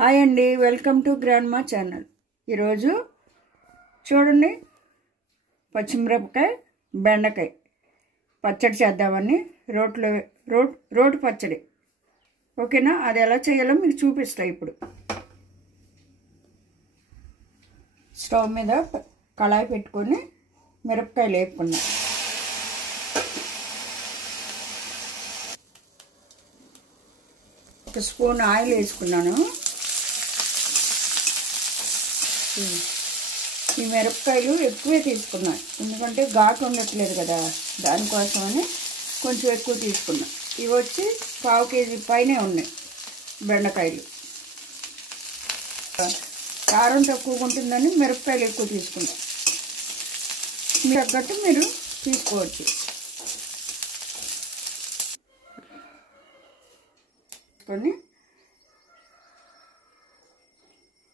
Hi అండి, welcome to grandma channel. ఈరోజు చూడండి, పచ్చిమిరపకాయ బెండకాయ పచ్చడి చేద్దామని రోటి పచ్చడి. ఓకేనా? అది ఎలా చేయాలో మీకు చూపిస్తా. ఇప్పుడు స్టవ్ మీద కళాయి పెట్టుకొని మిరపకాయలు వేపుకున్నా. ఒక స్పూన్ ఆయిల్ వేసుకున్నాను. ఈ మిరపకాయలు ఎక్కువే తీసుకున్నాను, ఎందుకంటే ఘాటు ఉండట్లేదు కదా, దానికోసమని కొంచెం ఎక్కువ తీసుకున్నా. ఇవి వచ్చి 1/2 కేజీ పైనే ఉన్నాయి బెండకాయలు. కారం తక్కువగా ఉంటుందని మిరపకాయలు ఎక్కువ తీసుకున్నా. మీరు తగ్గట్టు మీరు తీసుకోవచ్చు.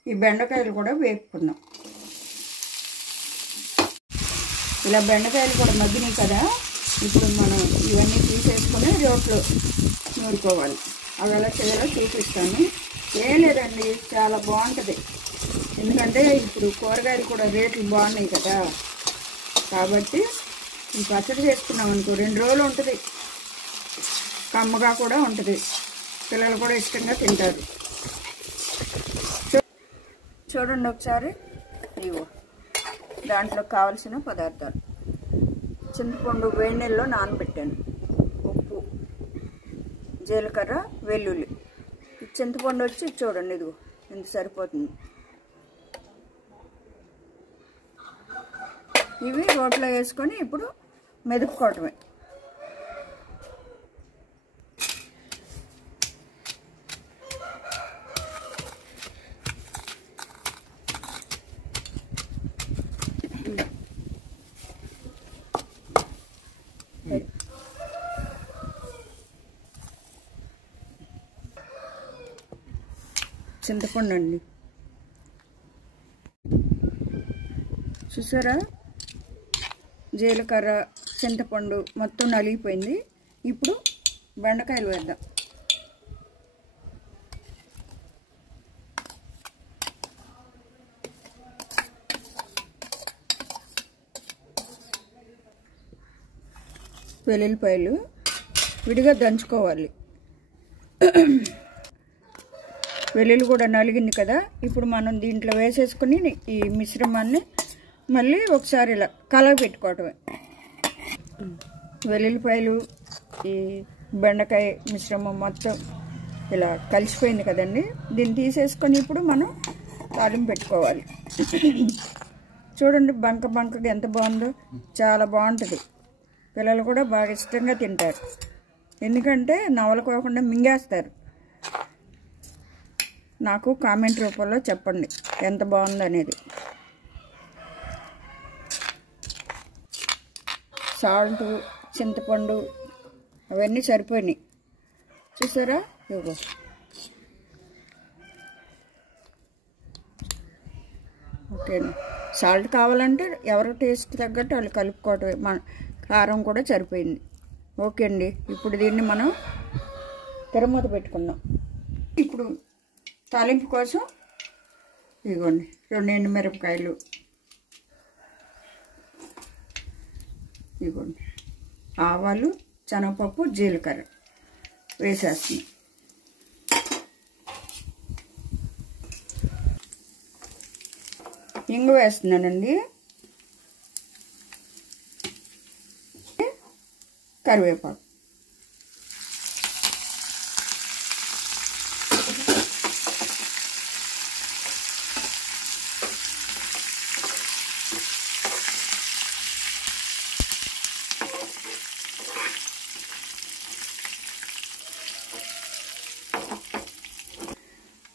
ఈ బెండకాయలు కూడా వేపుకున్నాం. ఇలా బెండకాయలు కూడా మగ్గినాయి కదా, ఇప్పుడు మనం ఇవన్నీ తీసేసుకొని రోట్లో నూరుకోవాలి. అవి ఎలా చేయాలో చూపిస్తాను. ఏం లేదండి, చాలా బాగుంటుంది. ఎందుకంటే ఇప్పుడు కూరగాయలు కూడా రేట్లు బాగున్నాయి కదా, కాబట్టి ఈ పచ్చడి చేసుకున్నాం అనుకో 2 రోజులు ఉంటుంది. కమ్మగా కూడా ఉంటుంది, పిల్లలు కూడా ఇష్టంగా తింటారు. చూడండి ఒకసారి. ఇవో దాంట్లో కావలసిన పదార్థాలు: చింతపండు వేడి నీళ్ళలో నానబెట్టాను, ఉప్పు, జీలకర్ర, వెల్లుల్లి. ఈ చింతపండు వచ్చి చూడండి, ఇదిగో ఇంత సరిపోతుంది. ఇవి రోట్లో వేసుకొని ఇప్పుడు మెదుపుకోవటమే. చింతపండు అండి, చూసారా? జీలకర్ర, చింతపండు మొత్తం నలిగిపోయింది. ఇప్పుడు బెండకాయలు వేద్దాం. వెల్లుల్లిపాయలు విడిగా దంచుకోవాలి. వెల్లుల్లి కూడా నలిగింది కదా, ఇప్పుడు మనం దీంట్లో వేసేసుకుని ఈ మిశ్రమాన్ని మళ్ళీ ఒకసారి ఇలా కలగ పెట్టుకోవటమే. వెల్లుల్లిపాయలు, ఈ బెండకాయ మిశ్రమం మొత్తం ఇలా కలిసిపోయింది కదండి. దీన్ని తీసేసుకొని ఇప్పుడు మనం తాలింపు పెట్టుకోవాలి. చూడండి, బంకగా ఎంత బాగుందో, చాలా బాగుంటుంది. పిల్లలు కూడా బాగా ఇష్టంగా తింటారు, ఎందుకంటే నవలకోకుండా మింగేస్తారు. నాకు కామెంట్ రూపంలో చెప్పండి ఎంత బాగుందనేది. సాల్ట్, చింతపండు అవన్నీ సరిపోయినాయి, చూసారా? ఇవ్వ ఓకే. సాల్ట్ కావాలంటే ఎవరి టేస్ట్ తగ్గట్టు వాళ్ళు కలుపుకోవటమే. మన కారం కూడా సరిపోయింది. ఓకే అండి, ఇప్పుడు దీన్ని మనం తెరమూత పెట్టుకుందాం. ఇప్పుడు తాలింపు కోసం ఇదిగోండి 2 ఎండుమిరపకాయలు, ఇదిగోండి ఆవాలు, శనగపప్పు, జీలకర్ర వేసేస్తున్నాం. ఇంగు వేస్తున్నానండి, కరివేపాకు.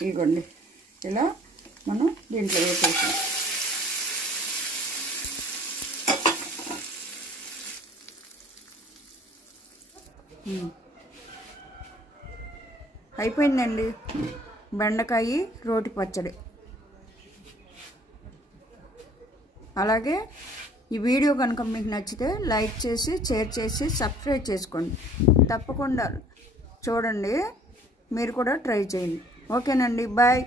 ఇదిగోండి ఇలా మనం దీంట్లో వేసేసాం. అయిపోయిందండి బెండకాయ రోటి పచ్చడి. అలాగే ఈ వీడియో కనుక మీకు నచ్చితే లైక్ చేసి, షేర్ చేసి, సబ్స్క్రైబ్ చేసుకోండి. తప్పకుండా చూడండి, మీరు కూడా ట్రై చేయండి. ఓకేనండి, బాయ్.